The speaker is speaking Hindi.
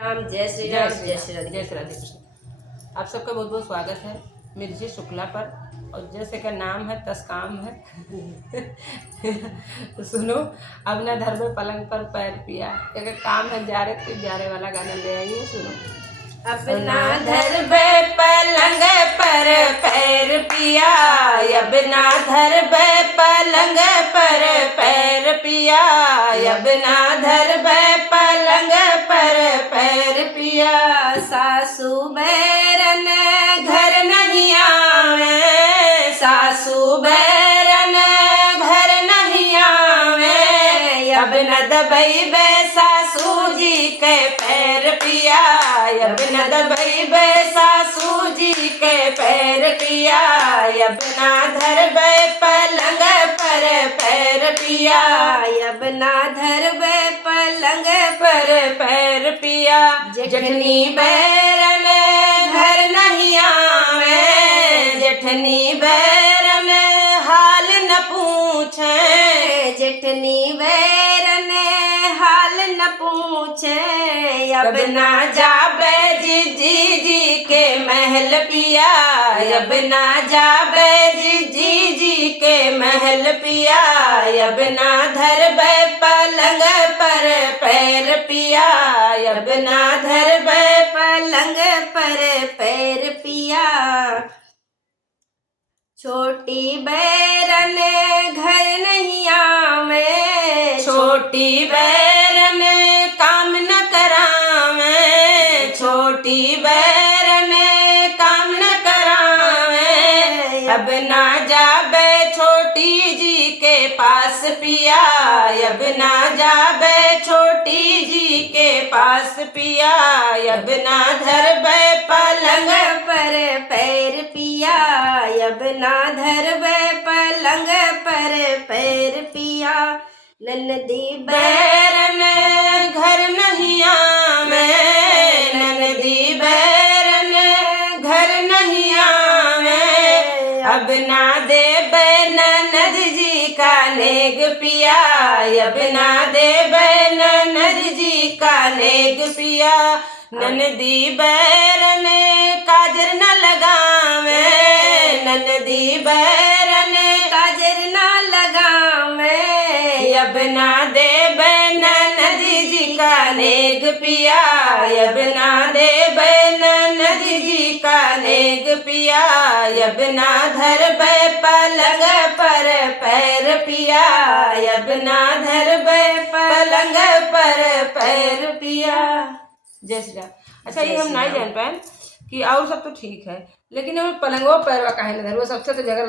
राम, जय श्री राम, जय श्री राधे, जय श्री राधे कृष्ण। आप सबका बहुत बहुत स्वागत है मिर्ची शुक्ला पर। और जैसे का नाम है तस काम है। तो सुनो, अब ना धर में पलंग पर पैर पिया, एक काम है जारे वाला गाना ले आई हूँ, सुनो। अपना धर बे पलंग पर पैर पिया, अब ना धर बे पलंग पर पैर पिया, अब ना धर बे पलंग पर पैर पिया। सासू बैरन घर नहीं आवे, सासू बैरन घर नहीं आवे, अब न दबई बे सासू जी के पैर पिया, अब न दबई बे सासू जी के पैर पिया, अब ना धर बे पलंग पर पैर पिया, अब ना धर बे पलंग पर पैर पिया। जेठनी बैरन घर नहीं आवे, जेठनी बैरन हाल न पूछे, जेठनी बैरन हाल न पूछे, अब ना जाबे जीजी जी के महल पिया, अब ना जाबे जीजी जी के महल पिया, अब ना धरबे पलंग पर पैर पिया, अब ना धरबे पलंग पर पैर पिया। छोटी बैरन घर नहीं आवे, छोटी बैरन काम न करावे, छोटी बैरन काम न करावे, अब ना जाबे छोटी जी के पास पिया, अब ना जाबे छोटी जी के पास पिया, अब ना धरबे पलंग पर पैर पिया, अब ना धरबे पलंग पर पैर पिया। ननदी बैरन घर नहीं आवे, ननदी बैरन घर नहीं आवे, अब ना देबे ननद जी का नेग पिया, अब ना देबे ननद जी का नेग पिया। ननदी बैरन काजर न लगावे, ननदी बैरन काजर न लगावे, अब ना देबे ननद जी का नेग पिया, अब ना देबे ननद जी का नेग पिया, अब ना धरबे पलंग पर पैर पिया, अब ना धरबे पलंग पर पैर पिया। जय श्री राम। अच्छा, ये हम नहीं जान पाए कि और सब तो ठीक है, लेकिन हमें पलंगों पैरवा काहे न धर, वो सबसे तो जगह